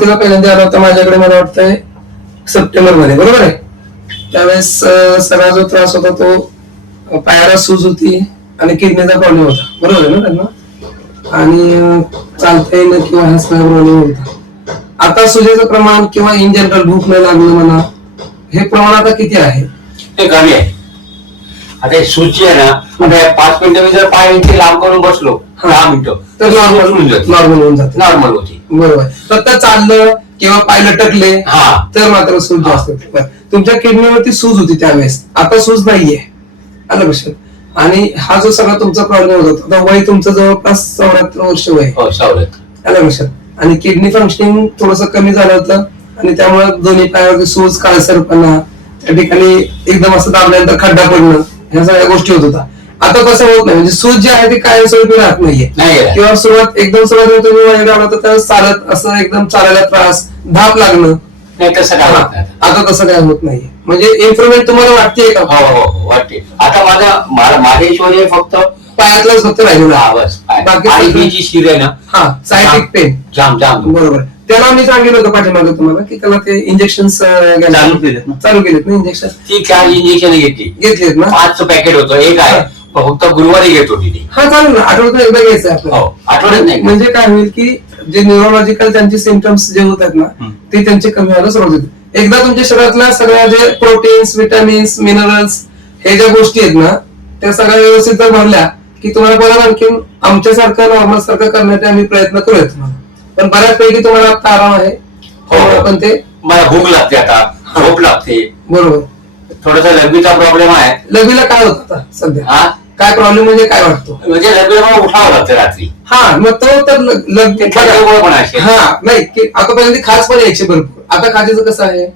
तिला पहिल्यांदा आला होता माझ्याकडे, मला वाटतंय सप्टेंबर मध्ये, बरोबर आहे. त्यावेळेस सगळा जो त्रास होता तो पायाला सूज होती आणि किडनीचा प्रॉब्लेम होता, बरोबर आहे ना त्यांना, आणि चालता येणं किंवा हा सगळा प्रॉब्लेम होता. आता सुजेचं प्रमाण किंवा इन जनरल भूक नाही लागणं म्हणा, हे प्रमाण आता किती आहे? ते कमी आहे. आता सूची आहे ना, आता 5 मिनिटं मी जर पाय इथे लांब करून बसलो 10 मिनिटं तर नॉर्मल होऊन जाते. नॉर्मल होती. बरोबर. फक्त चाललं किंवा पाय लटकले तर मात्र सूज जास्त होते. तुमच्या किडनीवरती सूज होती त्यावेळेस, आता सूज नाहीये, आलं लक्षात. आणि हा जो सगळा तुमचा प्रॉब्लेम होता, आता वय तुमचं जवळपास 74 वर्ष वय, आलं लक्षात. आणि किडनी फंक्शनिंग थोडस कमी झालं होतं आणि त्यामुळे दोन्ही पायावरती सूज, काळसरपणा, त्या ठिकाणी एकदम असं दाबल्यानंतर खड्डा पडणं, ह्या सगळ्या गोष्टी होत होता. आता तसं होत नाही, म्हणजे सूज जी आहे ती कायमस्वरूपी राहत नाहीये. किंवा एकदम सुरुवात तुम्ही माझ्याकडे आला तर त्यावेळेस चालत असं एकदम चालायला त्रास, धाप लागणं, आता तसं काय होत नाहीये. म्हणजे इम्प्रुव्हमेंट तुम्हाला वाटतेय का? हो वाटते. आता माझ्या हिशोबाने फक्त पायातलाच फक्त राहिलेला, बाकी ही जी शिर आहे ना, हा सायटिक पेन, जाम बरोबर. त्याला मी सांगितलं होतं पाठीमागे तुम्हाला की त्याला ते इंजेक्शन चालू केलेत ना इंजेक्शन. ती 4 इंजेक्शन घेतलेत ना, 5चं पॅकेट होतं, एक आहे फक्त गुरुवारी घेत होती ती. हा चालेल ना, आठवड्यात एकदा घ्यायचं आपल्याला. आठवड्यात नाही, म्हणजे काय होईल की जे न्यूरोलॉजिकल त्यांचे सिम्पटम्स जे होतात ना ते त्यांचे कमी व्हायला सुरुवात होते. एकदा तुमच्या शरीरातल्या सगळ्या जे प्रोटीन्स, विटामिन्स, मिनरल्स, हे ज्या गोष्टी आहेत ना त्या सगळ्या व्यवस्थित जर भरल्या की तुम्हाला परत आणखीन आमच्यासारखं नॉर्मल सारखं करण्याचे आम्ही प्रयत्न करूयात तुम्हाला. पण बऱ्याचपैकी तुम्हाला आता आराम आहे. पण ते मला भूक लागते, आता झोप लागते, बरोबर. थोडासा लघवीचा प्रॉब्लेम आहे. लघवीला काय होत आता सध्या? काय प्रॉब्लेम म्हणजे काय वाटतो? म्हणजे लघवीला मला उठावं लागतं रात्री. हा, मग तो तर हा नाही की आता पहिल्यांदा खास पण यायचे भरपूर. आता खाजेचं कसं आहे?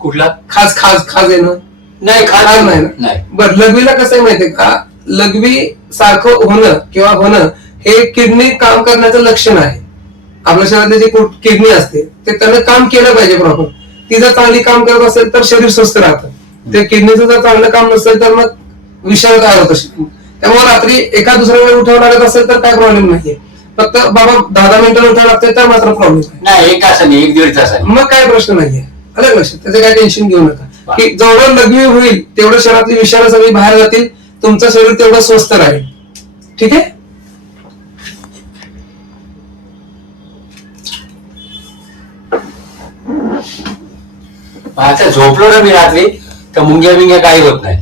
कुठला खाज येणं नाही, खाज नाही ना. बरं, लघवीला कसं आहे माहितीये का, लघवी सारखं होणं हे किडनी काम करण्याचं लक्षण आहे. आपल्या शरीरातली जी किडनी असते ते त्यानं काम केलं पाहिजे प्रॉपर. ती जर चांगली काम करत असेल तर शरीर स्वस्थ राहतं. ते किडनीचं जर चांगलं काम नसेल तर मग विषय तयार होत असेल. त्यामुळे रात्री एका दुसऱ्या वेळी उठावं लागत असेल तर काय प्रॉब्लेम नाहीये. फक्त बाबा 10 मिनिटं उठावं लागतंय तर मात्र प्रॉब्लेम नाही. 1 तासाने 1-1.5 तासाने मग काय प्रश्न नाहीये, आलं लक्षात. त्याचं काय टेन्शन घेऊ नका की जेवढं लघवी होईल तेवढं शरीरातली विषाणू सगळी बाहेर जातील, तुमचं शरीर तेवढं स्वस्थ राहील. ठीक आहे. आता झोपलो ना मी रात्री तर मुंग्या काही होत नाही.